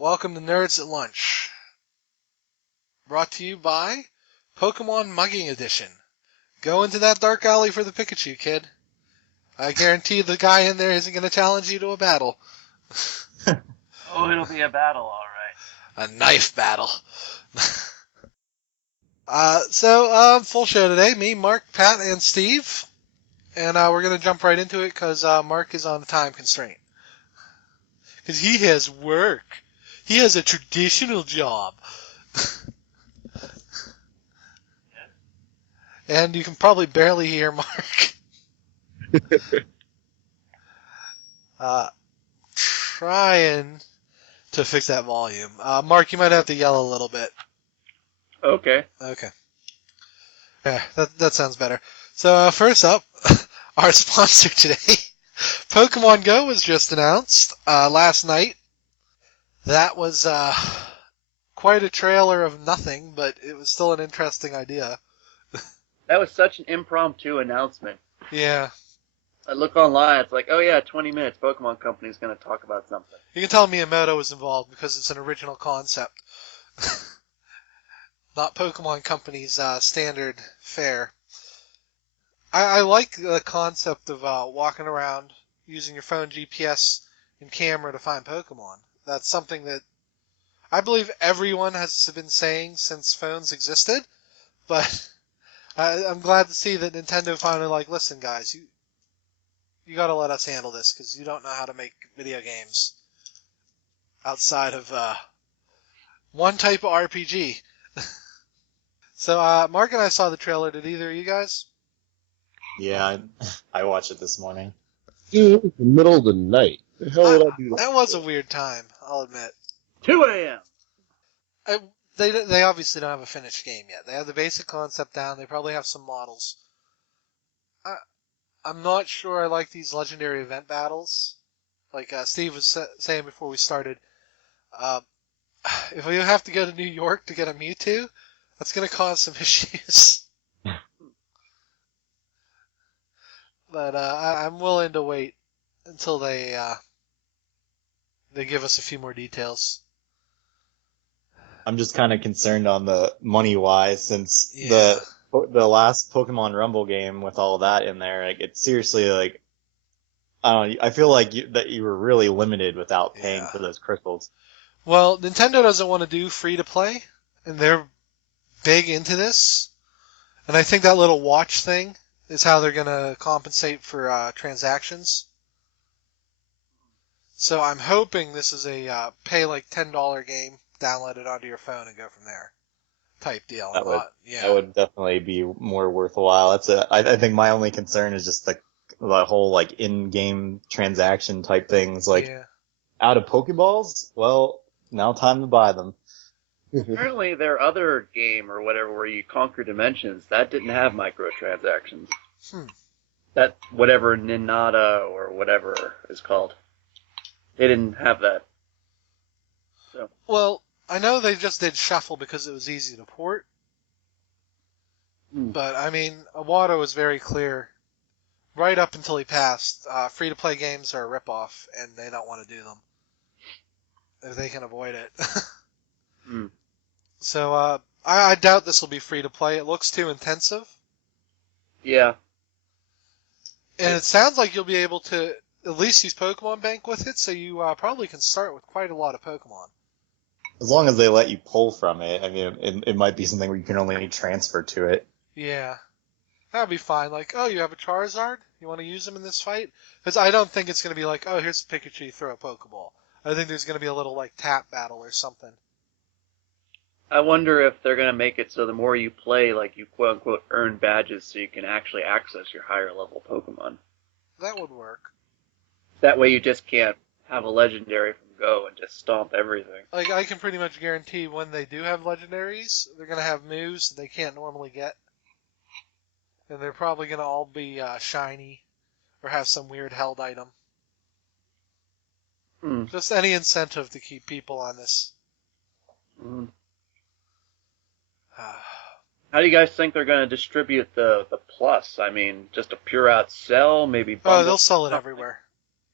Welcome to Nerds at Lunch. Brought to you by Pokemon Mugging Edition. Go into that dark alley for the Pikachu, kid. I guarantee the guy in there isn't going to challenge you to a battle. Oh, it'll be a battle, all right. A knife battle. Full show today. Me, Mark, Pat, and Steve. And we're going to jump right into it because Mark is on a time constraint. Because he has work. He has a traditional job. And you can probably barely hear Mark. Trying to fix that volume. Mark, you might have to yell a little bit. Okay. Okay. Yeah, that sounds better. So first up, our sponsor today, Pokemon Go was just announced last night. That was quite a trailer of nothing, but it was still an interesting idea. That was such an impromptu announcement. Yeah. I look online, it's like, oh yeah, 20 minutes, Pokemon Company's going to talk about something. You can tell Miyamoto was involved because it's an original concept. Not Pokemon Company's standard fare. I like the concept of walking around using your phone GPS and camera to find Pokemon. That's something that I believe everyone has been saying since phones existed, but I'm glad to see that Nintendo finally listen guys, you gotta let us handle this because you don't know how to make video games outside of one type of RPG. So Mark and I saw the trailer. Did either of you guys? Yeah, I watched it this morning. Dude, it was the middle of the night. The hell would I do that? That was a weird time, I'll admit. 2 a.m. They obviously don't have a finished game yet. They have the basic concept down. They probably have some models. I'm not sure I like these legendary event battles. Like Steve was saying before we started, if we have to go to New York to get a Mewtwo, that's going to cause some issues. But I'm willing to wait until they give us a few more details. I'm just kind of concerned on the money-wise since the last Pokemon Rumble game with all that in there, it's seriously I don't know, I feel like that you were really limited without paying for those crystals. Well, Nintendo doesn't want to do free-to-play, and they're big into this. And I think that little watch thing is how they're going to compensate for transactions. So I'm hoping this is a pay $10 game, download it onto your phone, and go from there type deal. That would definitely be more worthwhile. I think my only concern is just the whole in-game transaction type things. Out of Pokeballs, well, now time to buy them. Apparently their other game or whatever where you conquer dimensions, that didn't have microtransactions. That whatever Ninata or whatever is called. They didn't have that. So. Well, I know they just did Shuffle because it was easy to port. But, I mean, Iwata was very clear right up until he passed. Free-to-play games are a ripoff, and they don't want to do them if they can avoid it. So, I doubt this will be free-to-play. It looks too intensive. Yeah. And it sounds like you'll be able to at least use Pokemon Bank with it, so you probably can start with quite a lot of Pokemon. As long as they let you pull from it, I mean, it might be something where you can only transfer to it. Yeah. That would be fine. You have a Charizard? You want to use him in this fight? Because I don't think it's going to be here's a Pikachu, you throw a Pokeball. I think there's going to be a little, tap battle or something. I wonder if they're going to make it so the more you play, you quote-unquote earn badges so you can actually access your higher-level Pokemon. That would work. That way you just can't have a legendary from Go and just stomp everything. I can pretty much guarantee when they do have legendaries, they're going to have moves they can't normally get. And they're probably going to all be shiny or have some weird held item. Just any incentive to keep people on this. How do you guys think they're going to distribute the Plus? I mean, just a pure out sell, maybe bundle? Oh, they'll sell it everywhere.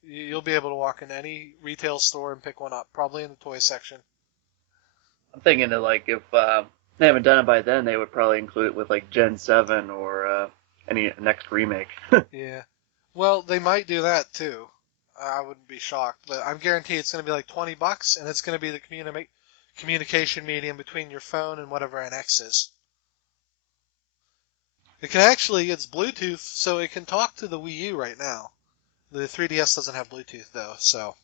You'll be able to walk in any retail store and pick one up, probably in the toy section. I'm thinking that like if they haven't done it by then, they would probably include it with like Gen 7 or any next remake. Yeah. Well, they might do that too. I wouldn't be shocked, but I'm guaranteed it's going to be like $20, and it's going to be the communication medium between your phone and whatever NX is. It can actually, it's Bluetooth, so it can talk to the Wii U right now. The 3DS doesn't have Bluetooth though, so.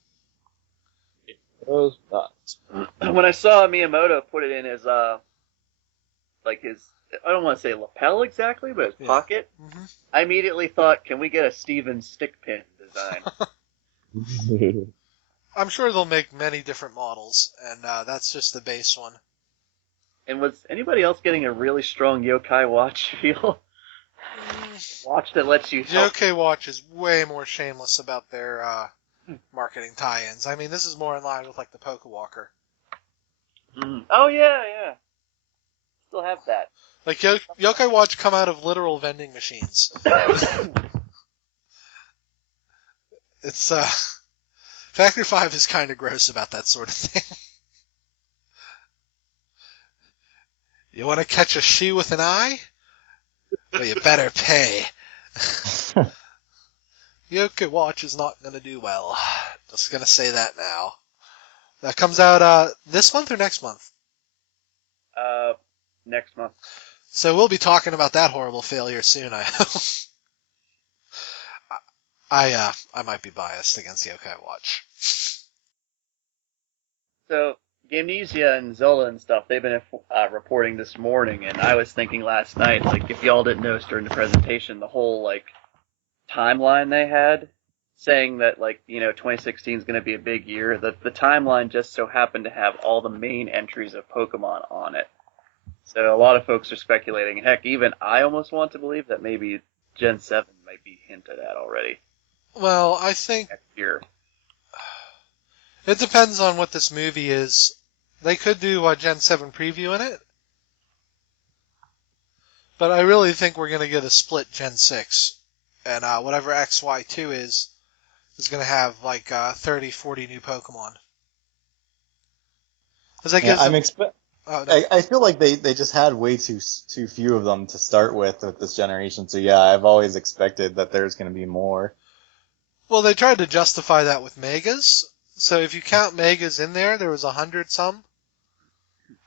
Those nuts. When I saw Miyamoto put it in his like his, I don't want to say lapel exactly, but his pocket, I immediately thought, can we get a Steven stick pin design? I'm sure they'll make many different models, and that's just the base one. And was anybody else getting a really strong yokai watch feel? Watch that lets you help. Yokai Watch is way more shameless about their marketing tie-ins. I mean, this is more in line with like the Pokewalker. Oh yeah. Still have that. Like Yokai Watch come out of literal vending machines. It's Factor 5 is kind of gross about that sort of thing. You want to catch a shoe with an eye? Well, you better pay. Yokai Watch is not going to do well. Just going to say that now. That comes out this month or next month? Next month. So we'll be talking about that horrible failure soon, I hope. I might be biased against Yokai Watch. So, Gamnesia and Zola and stuff, they've been reporting this morning, and I was thinking last night, like, if y'all didn't notice during the presentation, the whole, like, timeline they had, saying that, like, 2016 is going to be a big year, that the timeline just so happened to have all the main entries of Pokemon on it. So a lot of folks are speculating, and heck, even I almost want to believe that maybe Gen 7 might be hinted at already. Well, I think next year. It depends on what this movie is. They could do a Gen 7 preview in it. But I really think we're going to get a split Gen 6. And whatever XY2 is going to have like 30, 40 new Pokemon. I feel like they just had way too few of them to start with this generation. So yeah, I've always expected that there's going to be more. Well, they tried to justify that with Megas. So if you count Megas in there, there was 100 some.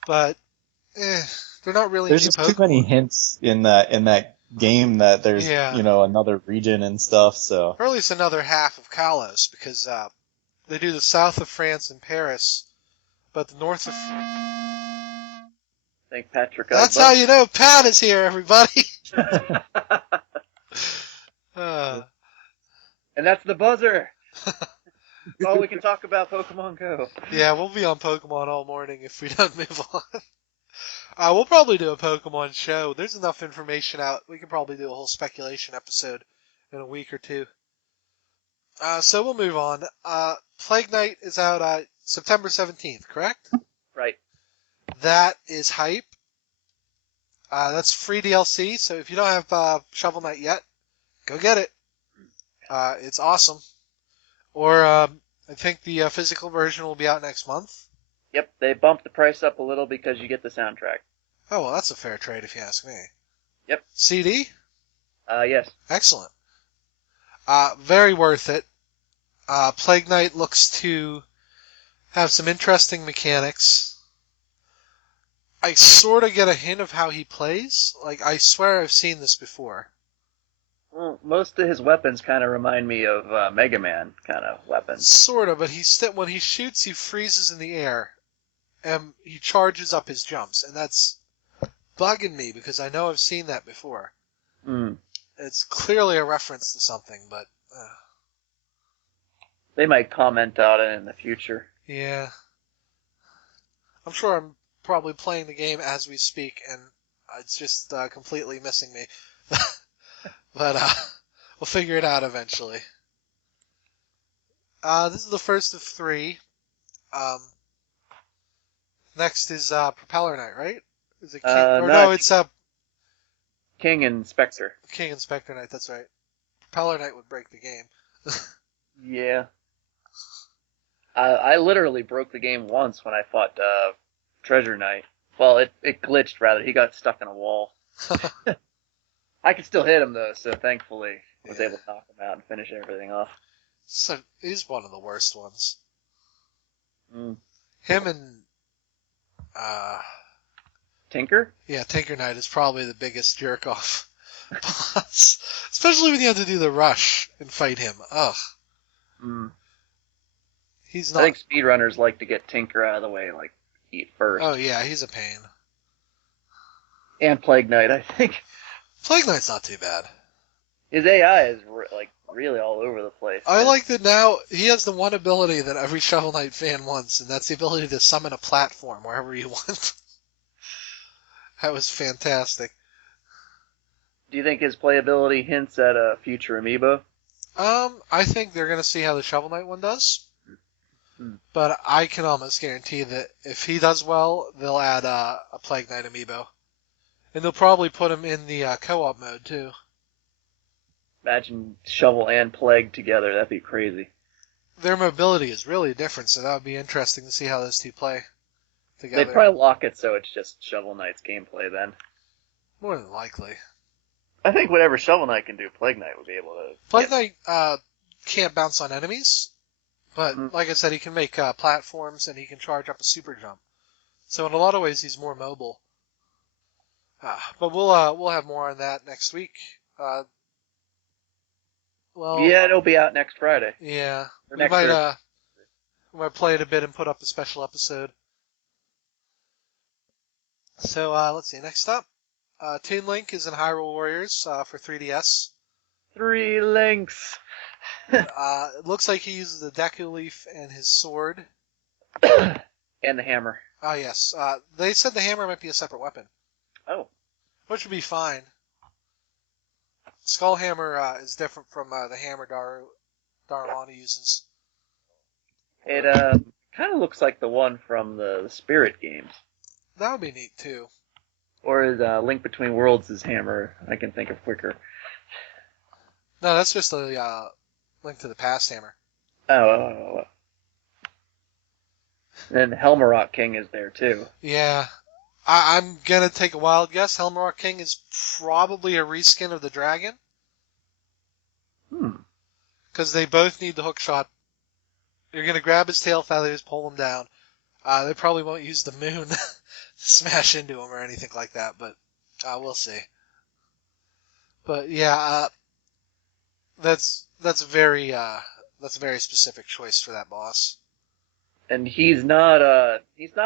But they're not really. There's just too many hints in that game that there's another region and stuff. So or at least another half of Kalos, because they do the south of France and Paris, but the north of. Thank Patrick. That's how you know Pat is here, everybody. And that's the buzzer. All we can talk about Pokemon Go. Yeah, we'll be on Pokemon all morning if we don't move on. We'll probably do a Pokemon show. There's enough information out. We could probably do a whole speculation episode in a week or two. So we'll move on. Plague Knight is out September 17th, correct? Right. That is hype. That's free DLC, so if you don't have Shovel Knight yet, go get it. It's awesome. Or I think the physical version will be out next month. Yep, they bumped the price up a little because you get the soundtrack. Oh, well, that's a fair trade if you ask me. Yep. CD? Yes. Excellent. Very worth it. Plague Knight looks to have some interesting mechanics. I sort of get a hint of how he plays. Like, I swear I've seen this before. Well, most of his weapons kind of remind me of Megaman kind of weapons. Sort of, but when he shoots, he freezes in the air, and he charges up his jumps, and that's bugging me because I know I've seen that before. It's clearly a reference to something, but they might comment on it in the future. Yeah, I'm sure I'm probably playing the game as we speak, and it's just completely missing me. But we'll figure it out eventually. This is the first of 3. Next is Propeller Knight, right? Is it King? No, it's King and Spectre. King and Spectre Knight. That's right. Propeller Knight would break the game. Yeah. I literally broke the game once when I fought Treasure Knight. Well, it glitched, rather. He got stuck in a wall. I could still hit him, though, so thankfully I was able to knock him out and finish everything off. So he's one of the worst ones. Mm. Him and Tinker? Yeah, Tinker Knight is probably the biggest jerk off boss. Especially when you have to do the rush and fight him. Ugh. Mm. He's I not. think speedrunners like to get Tinker out of the way, like, eat first. Oh yeah, he's a pain. And Plague Knight, I think. Plague Knight's not too bad. His AI is really all over the place. I like that now he has the one ability that every Shovel Knight fan wants, and that's the ability to summon a platform wherever you want. That was fantastic. Do you think his playability hints at a future amiibo? I think they're going to see how the Shovel Knight one does. But I can almost guarantee that if he does well, they'll add a Plague Knight amiibo. And they'll probably put him in the co-op mode, too. Imagine Shovel and Plague together. That'd be crazy. Their mobility is really different, so that would be interesting to see how those two play together. They'd probably lock it so it's just Shovel Knight's gameplay then. More than likely. I think whatever Shovel Knight can do, Plague Knight would be able to. Plague Knight can't bounce on enemies, but like I said, he can make platforms and he can charge up a super jump. So in a lot of ways, he's more mobile. But we'll have more on that next week. Yeah, it'll be out next Friday. Yeah, Or we next might Thursday. play it a bit and put up a special episode. So let's see. Next up, Toon Link is in Hyrule Warriors for 3DS. 3 links. It looks like he uses the Deku Leaf and his sword. And the hammer. Ah, yes. They said the hammer might be a separate weapon. Oh. Which would be fine. Skull Hammer is different from the hammer Darlana uses. It kind of looks like the one from the Spirit games. That would be neat, too. Or is Link Between Worlds' his hammer, I can think of quicker. No, that's just a Link to the Past hammer. Oh. And Helmarok King is there, too. Yeah. I'm going to take a wild guess. Helmarok King is probably a reskin of the dragon. Because they both need the hook shot. You're going to grab his tail feathers, pull him down. They probably won't use the moon to smash into him or anything like that, but we'll see. But yeah, that's a very specific choice for that boss. And he's not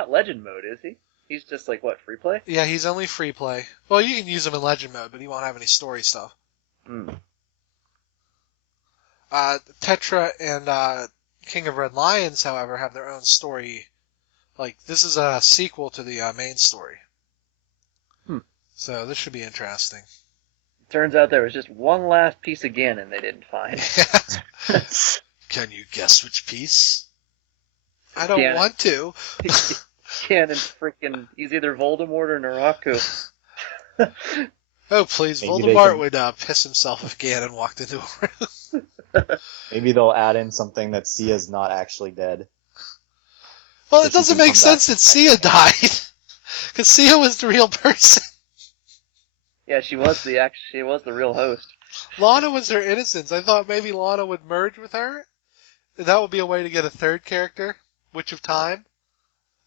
Legend mode, is he? He's just like what, free play? Yeah, he's only free play. Well, you can use him in Legend mode, but he won't have any story stuff. Tetra and King of Red Lions, however, have their own story. Like, this is a sequel to the main story. So this should be interesting. Turns out there was just one last piece of Ganon they didn't find. Can you guess which piece? I don't want to. Ganon's freaking... He's either Voldemort or Naraku. Oh, please. Maybe Voldemort would piss himself if Ganon walked into a room. Maybe they'll add in something that Sia's not actually dead. Well, it doesn't make sense that Sia died. Because Sia was the real person. Yeah, she was the real host. Lana was her innocence. I thought maybe Lana would merge with her. That would be a way to get a third character, Witch of Time.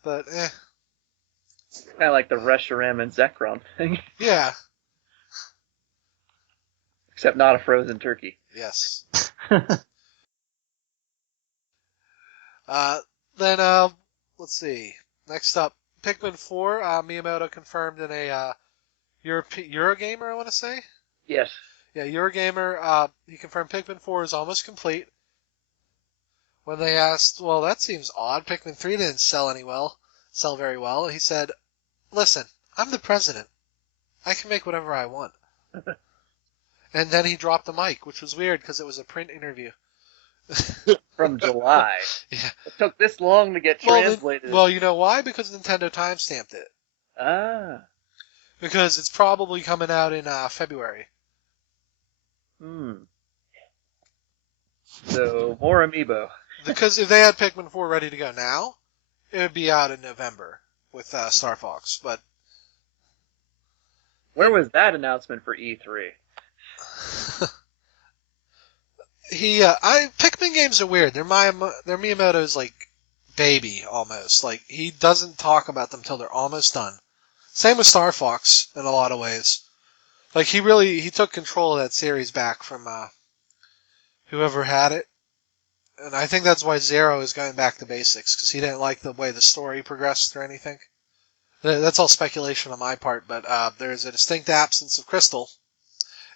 But, Kind of like the Reshiram and Zekrom thing. Yeah. Except not a frozen turkey. Yes. Then, let's see. Next up, Pikmin 4. Miyamoto confirmed in a Eurogamer, I want to say? Yes. Yeah, Eurogamer, he confirmed Pikmin 4 is almost complete. When they asked, well, that seems odd. Pikmin 3 didn't sell very well. He said, listen, I'm the president. I can make whatever I want. And then he dropped the mic, which was weird because it was a print interview. From July. Yeah. It took this long to get translated. Well, you know why? Because Nintendo timestamped it. Ah. Because it's probably coming out in February. So, more amiibo. Because if they had Pikmin 4 ready to go now, it would be out in November with Star Fox. But Where was that announcement for E3? Pikmin games are weird. They're Miyamoto's like baby almost. Like he doesn't talk about them till they're almost done. Same with Star Fox in a lot of ways. Like he took control of that series back from whoever had it, and I think that's why Zero is going back to basics because he didn't like the way the story progressed or anything. That's all speculation on my part, but there's a distinct absence of Crystal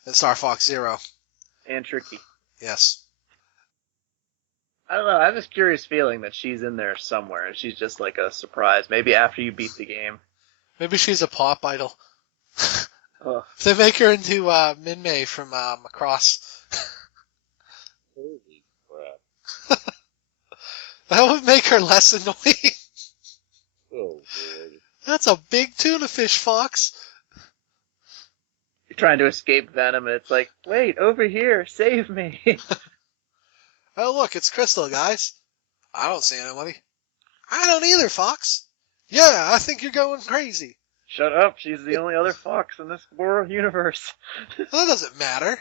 in Star Fox Zero. And Tricky. Yes. I don't know. I have this curious feeling that she's in there somewhere, and she's just like a surprise. Maybe after you beat the game. Maybe she's a pop idol. Oh. If they make her into Minmay from Macross. Holy crap. That would make her less annoying. Oh, Lord. That's a big tuna fish, Fox. You're trying to escape Venom, and it's like, wait, over here, save me. Oh, look, it's Crystal, guys. I don't see anybody. I don't either, Fox. Yeah, I think you're going crazy. Shut up, she's the only other fox in this world universe. That doesn't matter.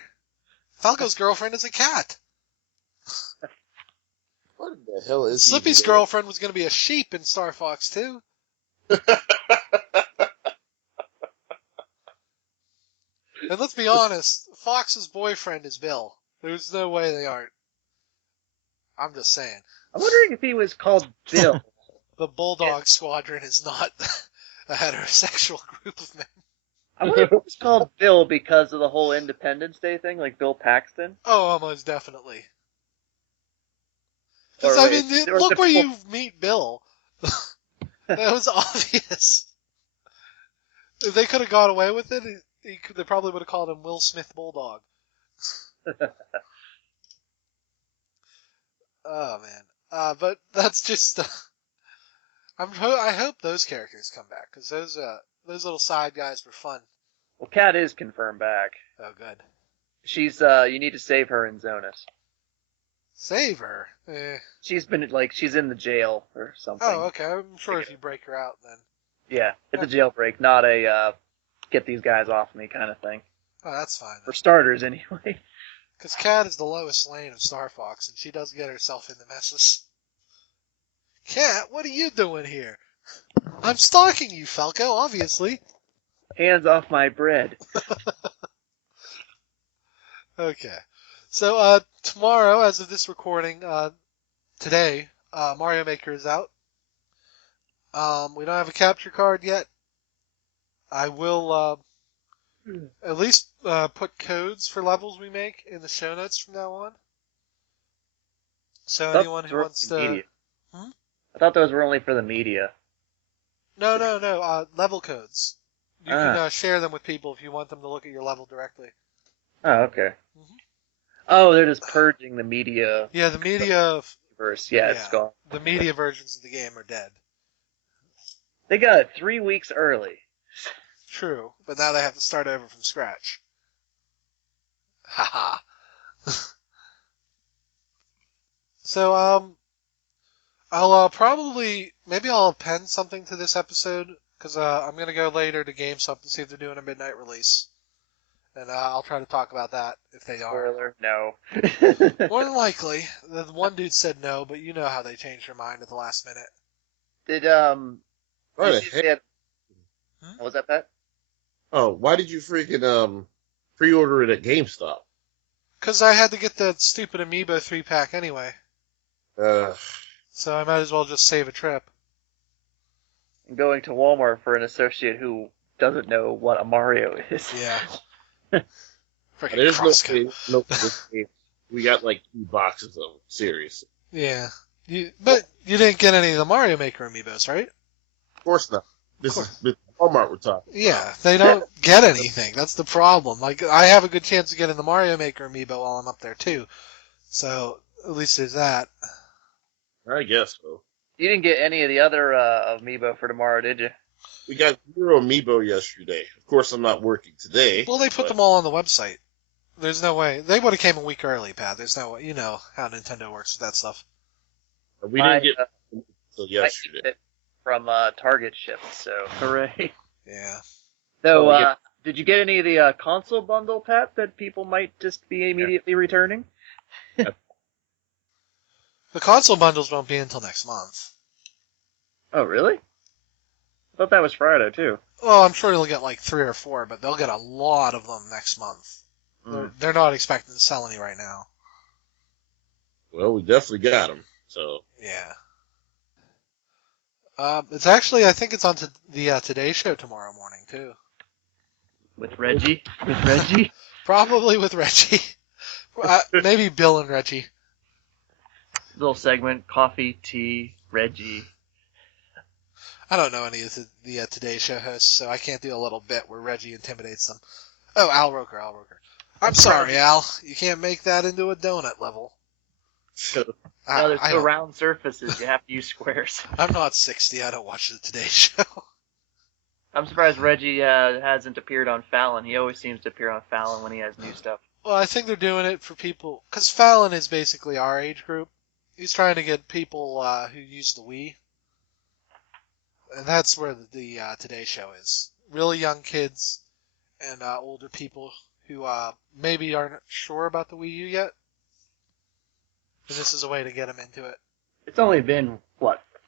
Falco's girlfriend is a cat. What the hell is Slippy's girlfriend was going to be a sheep in Star Fox 2. And let's be honest, Fox's boyfriend is Bill. There's no way they aren't. I'm just saying. I'm wondering if he was called Bill. The Bulldog Squadron is not a heterosexual group of men. I wonder if it was called Bill because of the whole Independence Day thing, like Bill Paxton. Oh, almost definitely. Because, Or I mean, look where you meet Bill. That was obvious. If they could have got away with it, they probably would have called him Will Smith Bulldog. Oh, man. But that's just... I hope those characters come back, because those little side guys were fun. Well, Kat is confirmed back. Oh, good. She's, you need to save her in Zonus. Save her? She's in the jail or something. Oh, okay. I'm sure if you break her out, then. Yeah, it's a jailbreak, not a, get these guys off me kind of thing. Oh, that's fine. For starters, anyway. Because Kat is the lowest lane of Star Fox, and she does get herself into messes. Kat, what are you doing here? I'm stalking you, Falco, obviously. Hands off my bread. Okay. So, tomorrow, as of this recording, today, Mario Maker is out. We don't have a capture card yet. I will, at least, put codes for levels we make in the show notes from now on. So anyone who wants to... I thought those were only for the media. No, level codes. You can share them with people if you want them to look at your level directly. Oh, okay. Mm-hmm. Oh, they're just purging the media. Yeah, the media... Verse. Yeah, it's gone. The media versions of the game are dead. They got it 3 weeks early. True, but now they have to start over from scratch. Haha. So, I'll maybe I'll append something to this episode, because I'm going to go later to GameStop to see if they're doing a midnight release. And I'll try to talk about that if they are. Spoiler, no. More than likely. The one dude said no, but you know how they change their mind at the last minute. Did, Why the heck? What was that, Pat? Oh, why did you freaking pre-order it at GameStop? Because I had to get that stupid Amiibo 3-pack anyway. So I might as well just save a trip. And going to Walmart for an associate who doesn't know what a Mario is. Yeah. There's no we got like 2 boxes of them. Seriously. Yeah. But you didn't get any of the Mario Maker Amiibos, right? Of course not. This is Walmart we're talking. Yeah, they don't get anything. That's the problem. Like, I have a good chance of getting the Mario Maker Amiibo while I'm up there, too. So, at least there's that. I guess so. You didn't get any of the other Amiibo for tomorrow, did you? We got 0 Amiibo yesterday. Of course, I'm not working today. Well, they put them all on the website. There's no way. They would have came a week early, Pat. There's no way. You know how Nintendo works with that stuff. We didn't get until I yesterday. get it from Target shipped, so hooray. Yeah. So, did you get any of the console bundle, Pat, that people might just be immediately returning? The console bundles won't be until next month. Oh, really? I thought that was Friday, too. Well, I'm sure they'll get like 3 or 4, but they'll get a lot of them next month. They're not expecting to sell any right now. Well, we definitely got them. So Yeah. It's actually, I think it's on the Today Show tomorrow morning too. With Reggie? With Reggie? Probably with Reggie. Maybe Bill and Reggie. Little segment, coffee, tea, Reggie. I don't know any of the Today Show hosts, so I can't do a little bit where Reggie intimidates them. Oh, Al Roker. I'm sorry, Al. You can't make that into a donut level. No, there's no round surfaces. You have to use squares. I'm not 60. I don't watch the Today Show. I'm surprised Reggie hasn't appeared on Fallon. He always seems to appear on Fallon when he has new stuff. Well, I think they're doing it for people... Because Fallon is basically our age group. He's trying to get people who use the Wii. And that's where the Today Show is. Really young kids and older people who maybe aren't sure about the Wii U yet. And this is a way to get them into it. It's only been,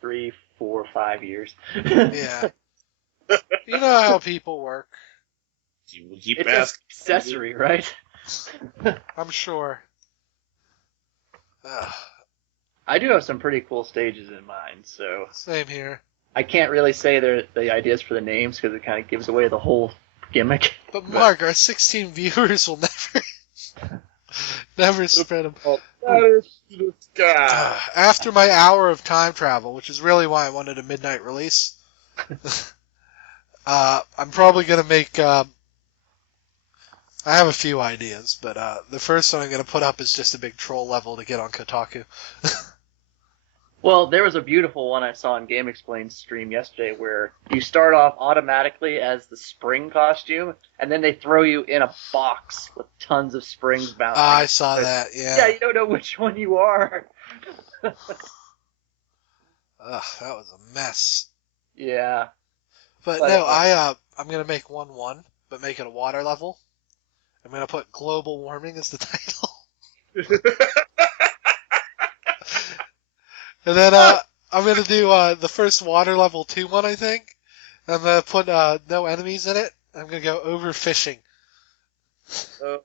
3, 4, 5 years? Yeah. You know how people work. it's an accessory, right? I'm sure. I do have some pretty cool stages in mind, so... Same here. I can't really say the ideas for the names because it kind of gives away the whole gimmick. But Mark, our 16 viewers will never spread them. After my hour of time travel, which is really why I wanted a midnight release, I'm probably going to make... I have a few ideas, but the first one I'm going to put up is just a big troll level to get on Kotaku. Well, there was a beautiful one I saw on Game Explain's stream yesterday where you start off automatically as the spring costume, and then they throw you in a box with tons of springs bouncing. I saw that, yeah. Yeah, you don't know which one you are. Ugh, that was a mess. Yeah. But no, I'm going to make 1-1, but make it a water level. I'm going to put global warming as the title. And then I'm going to do the first water level 2-1, I think. I'm going to put no enemies in it. I'm going to go overfishing. Oh,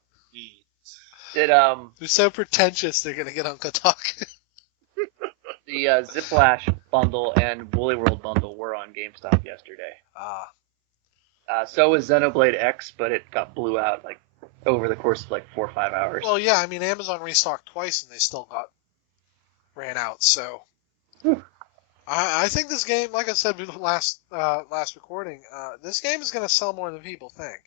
They're so pretentious they're going to get on Kotaku. The Ziplash bundle and Woolly World bundle were on GameStop yesterday. So was Xenoblade X, but it got blew out over the course of 4 or 5 hours. Well, yeah, I mean, Amazon restocked twice and they still ran out, so... I think this game, like I said last recording, this game is going to sell more than people think.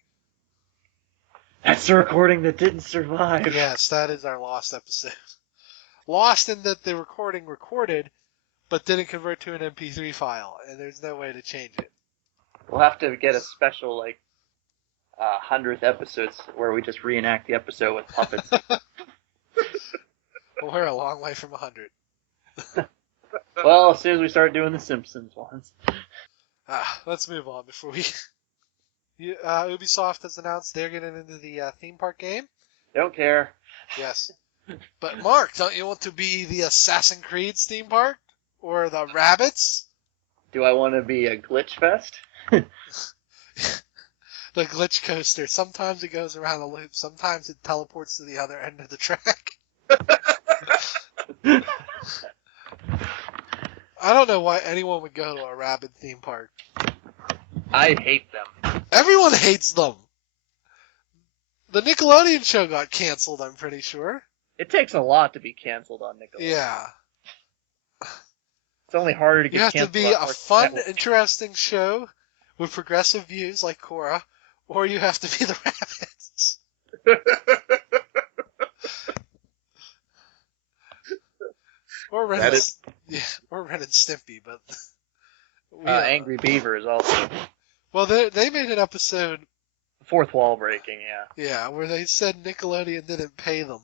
That's the recording that didn't survive. Yes, that is our lost episode. Lost in that the recording recorded, but didn't convert to an MP3 file, and there's no way to change it. We'll have to get a special, 100th episode where we just reenact the episode with puppets. We're a long way from 100. Well, as soon as we start doing the Simpsons ones. Let's move on before we... Ubisoft has announced they're getting into the theme park game. Don't care. Yes. But Mark, don't you want to be the Assassin's Creed theme park? Or the Rabbids? Do I want to be a glitch fest? The glitch coaster. Sometimes it goes around a loop. Sometimes it teleports to the other end of the track. I don't know why anyone would go to a Rabbid theme park. I hate them. Everyone hates them. The Nickelodeon show got canceled, I'm pretty sure. It takes a lot to be canceled on Nickelodeon. Yeah. It's only harder to get canceled. You have to be a fun, interesting show with progressive views like Korra, or you have to be the Rabbits. Or Ren and Stimpy, but... Angry Beaver is also... Well, they made an episode Fourth wall breaking, yeah. Yeah, where they said Nickelodeon didn't pay them.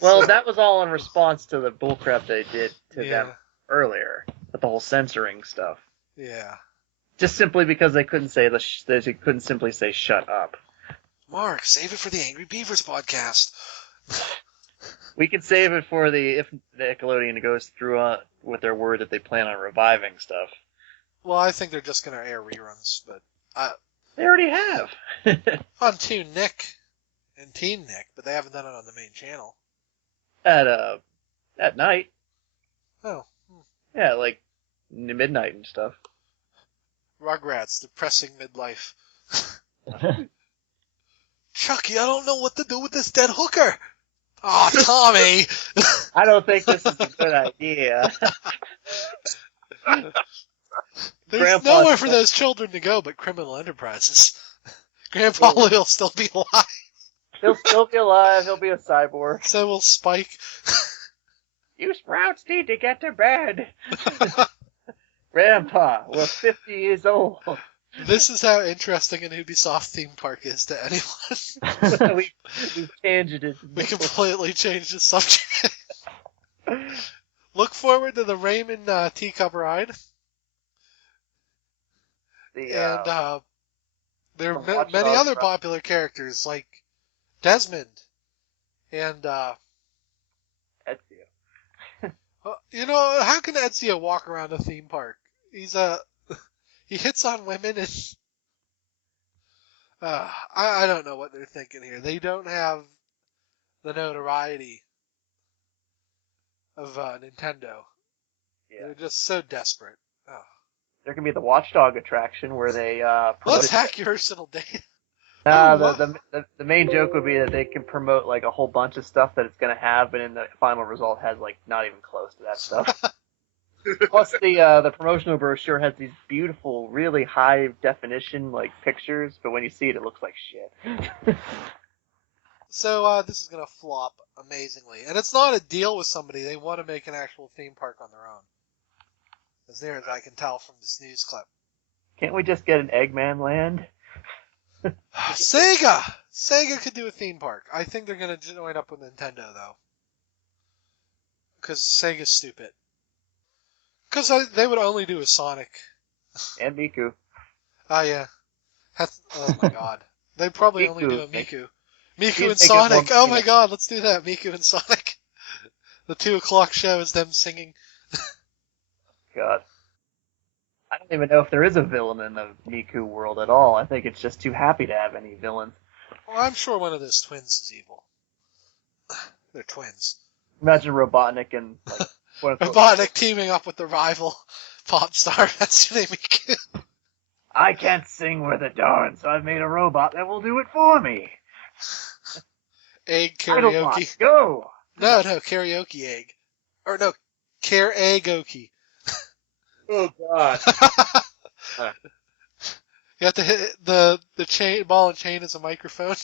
Well, that was all in response to the bullcrap they did to Yeah. them earlier, with the whole censoring stuff. Yeah. Just simply because they couldn't say they couldn't simply say "shut up." Mark, save it for the Angry Beavers podcast. We can save it for if the Nickelodeon goes through with their word that they plan on reviving stuff. Well, I think they're just going to air reruns, but They already have. on Toon Nick and Teen Nick, but they haven't done it on the main channel. At night. Oh. Yeah, like midnight and stuff. Rugrats, depressing midlife. Chucky, I don't know what to do with this dead hooker. Oh, Tommy! I don't think this is a good idea. There's Grandpa's nowhere for those children to go but criminal enterprises. Grandpa will still be alive. He'll still be alive. He'll be a cyborg. So will Spike. You sprouts need to get to bed. Grandpa, we're 50 years old. This is how interesting an Ubisoft theme park is to anyone. We've changed it. We completely changed the subject. Look forward to the Raymond teacup ride. And there are many other popular characters like Desmond and Ezio. how can Ezio walk around a theme park? He hits on women and I don't know what they're thinking here. They don't have the notoriety of Nintendo. Yeah. They're just so desperate. Oh. There can be the Watchdog attraction where they Let's hack your personal data. The main joke would be that they can promote like a whole bunch of stuff that it's going to have, but in the final result has like not even close to that stuff. Plus the promotional brochure has these beautiful, really high definition like pictures, but when you see it, it looks like shit. So this is going to flop amazingly. And it's not a deal with somebody. They want to make an actual theme park on their own. As near as I can tell from this news clip. Can't we just get an Eggman Land? Sega! Sega could do a theme park. I think they're going to join up with Nintendo, though. Because Sega's stupid. Because they would only do a Sonic. And Miku. Oh, yeah. Oh, my God. They'd probably Miku. only do a Miku. Miku You and think it Sonic. won't Oh, be my a- God. Let's do that. Miku and Sonic. The 2 o'clock show is them singing. God. I don't even know if there is a villain in the Miku world at all. I think it's just too happy to have any villains. Well, I'm sure one of those twins is evil. They're twins. Imagine Robotnik and like quote-unquote, Robotnik teaming up with the rival pop star Hatsune Miku. I can't sing worth a darn, so I've made a robot that will do it for me. Egg Autobot, karaoke. go! No, karaoke egg. Or no, karaoke. Oh God. You have to hit the chain, ball and chain as a microphone.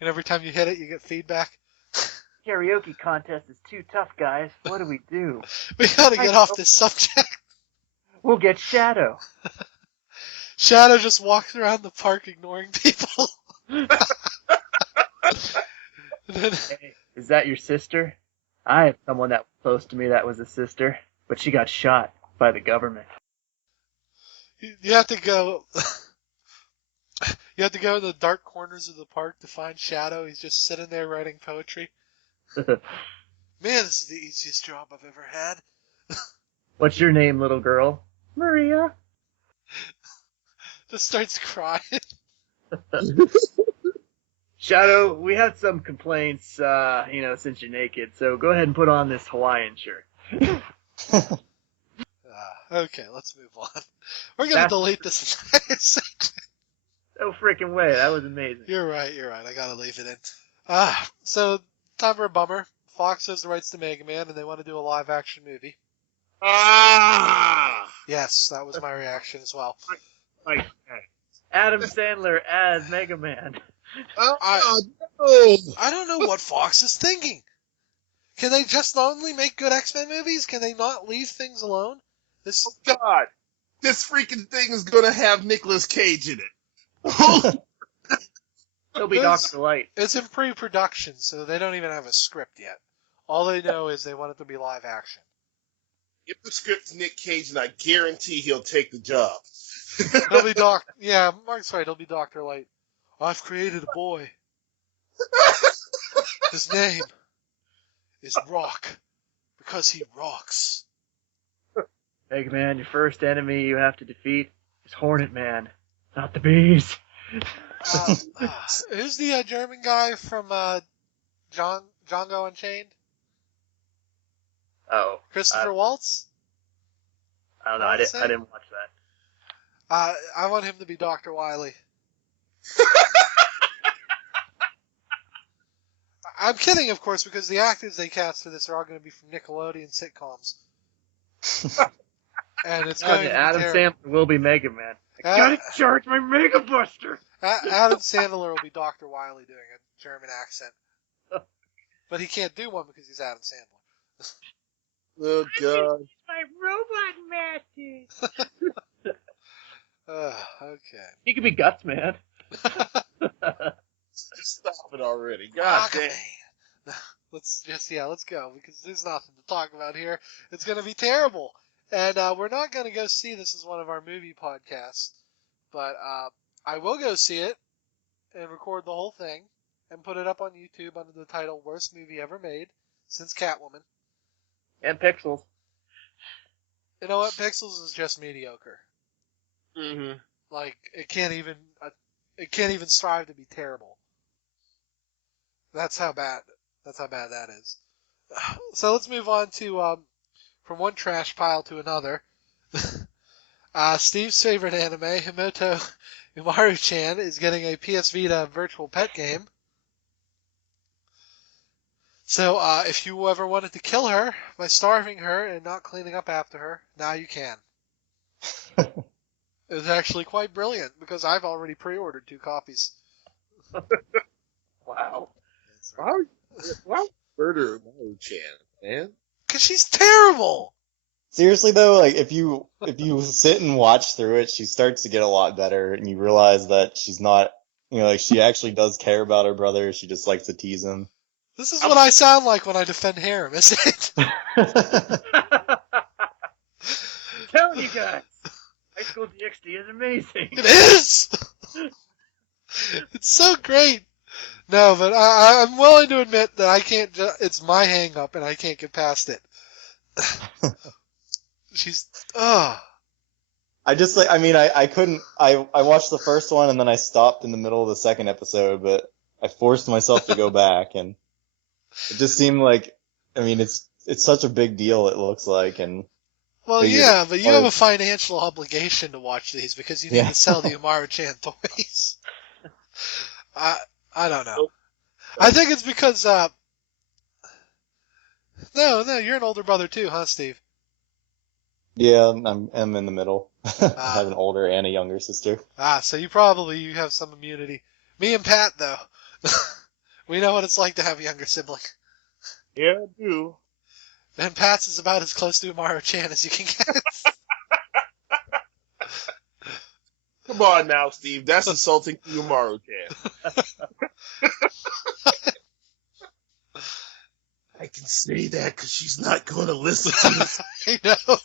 And every time you hit it, you get feedback. Karaoke contest is too tough, guys. What do we do? We gotta get off this subject. We'll get Shadow. Shadow just walks around the park ignoring people. And then, Hey, is that your sister? I have someone that was close to me that was a sister, but she got shot by the government. you have to go. You have to go in the dark corners of the park to find Shadow. He's just sitting there writing poetry. Man, this is the easiest job I've ever had. What's your name, little girl? Maria. Just starts crying. Shadow, we had some complaints, since you're naked, so go ahead and put on this Hawaiian shirt. Okay, let's move on. We're gonna delete this entire section. No freaking way, that was amazing. You're right. I gotta leave it in. So time for a bummer. Fox has the rights to Megaman, and they want to do a live-action movie. Ah! Yes, that was my reaction as well. Like, Adam Sandler as Megaman. oh no! I don't know what Fox is thinking. Can they just only make good X-Men movies? Can they not leave things alone? Oh God! This freaking thing is gonna have Nicolas Cage in it. He'll be Dr. Light. It's in pre-production, so they don't even have a script yet. All they know is they want it to be live action. Give the script to Nick Cage, and I guarantee he'll take the job. He'll be Yeah, Mark's right. He'll be Dr. Light. I've created a boy. His name is Rock because he rocks. Megaman, your first enemy you have to defeat is Hornet Man, not the bees. Who's the German guy from Django Unchained? Oh, Christopher Waltz? I don't know. I didn't watch that. I want him to be Dr. Wily. I'm kidding, of course, because the actors they cast for this are all going to be from Nickelodeon sitcoms. And it's going to be Adam Sandler will be Mega Man. I gotta charge my Mega Buster. Adam Sandler will be Dr. Wily doing a German accent. But he can't do one because he's Adam Sandler. Oh, God. My robot master. Okay. He could be Guts Man. Stop it already. God damn. Let's go, because there's nothing to talk about here. It's going to be terrible. And we're not going to go see this as one of our movie podcasts, but I will go see it and record the whole thing and put it up on YouTube under the title Worst Movie Ever Made since Catwoman. And Pixels. You know what? Pixels is just mediocre. Mm-hmm. Like, it can't even strive to be terrible. That's how bad that is. So let's move on to from one trash pile to another. Steve's favorite anime, Himoto Umaru-chan, is getting a PS Vita virtual pet game. So if you ever wanted to kill her by starving her and not cleaning up after her, now you can. It was actually quite brilliant because I've already pre-ordered 2 copies. Wow. Why murder Umaru-chan, man? Because she's terrible! Seriously though, like if you sit and watch through it, she starts to get a lot better, and you realize that she's not, like she actually does care about her brother. She just likes to tease him. This is what I sound like when I defend harem, isn't it? I'm telling you guys, High School DxD is amazing. It is! It's so great. No, but I'm willing to admit that I can't. It's my hang-up, and I can't get past it. She's. I just like. I mean, I couldn't. I watched the first one, and then I stopped in the middle of the second episode, but I forced myself to go back, and it just seemed like. I mean, it's such a big deal. It looks like, and. Well, yeah, but you have a financial obligation to watch these because you need to sell the Umaru-chan toys. I don't know. I think it's because, no, you're an older brother too, huh, Steve? Yeah, I'm in the middle. I have an older and a younger sister. So you have some immunity. Me and Pat, though, we know what it's like to have a younger sibling. Yeah, I do. And Pat's is about as close to Umaru-chan as you can get. Come on now, Steve. That's insulting to Umaru-chan. I can say that because she's not going to listen to this. I know.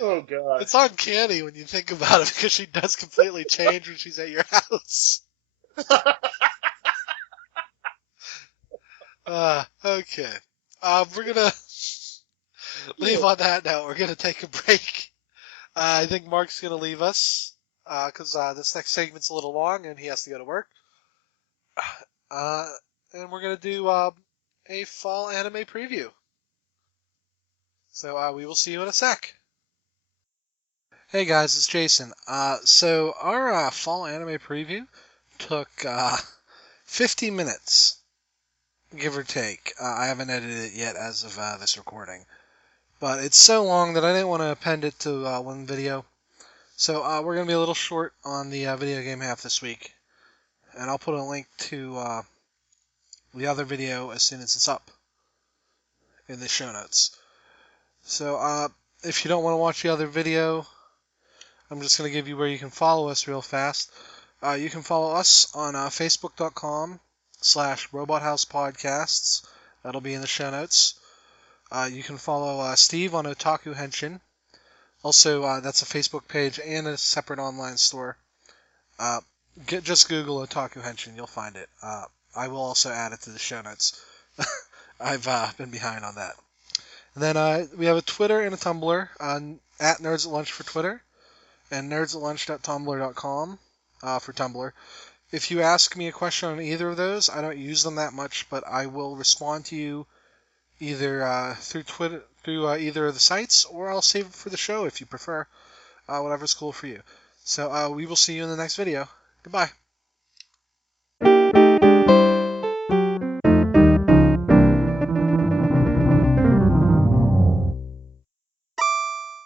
Oh, God. It's uncanny when you think about it because she does completely change when she's at your house. Okay. We're going to leave on that note. We're going to take a break. I think Mark's going to leave us because this next segment's a little long and he has to go to work. And we're going to do a fall anime preview. So we will see you in a sec. Hey guys, it's Jason. So our fall anime preview took 50 minutes, give or take. I haven't edited it yet as of this recording. But it's so long that I didn't want to append it to one video. So we're going to be a little short on the video game half this week. And I'll put a link to the other video as soon as it's up in the show notes. So if you don't want to watch the other video, I'm just going to give you where you can follow us real fast. You can follow us on facebook.com/robothousepodcasts. That'll be in the show notes. You can follow Steve on Otaku Henshin. Also, that's a Facebook page and a separate online store. Just Google Otaku Henshin, you'll find it. I will also add it to the show notes. I've been behind on that. And then we have a Twitter and a Tumblr, at Nerds at Lunch for Twitter, and nerdsatlunch.tumblr.com for Tumblr. If you ask me a question on either of those, I don't use them that much, but I will respond to you either through Twitter, through either of the sites, or I'll save it for the show if you prefer. Whatever's cool for you. So we will see you in the next video. Goodbye.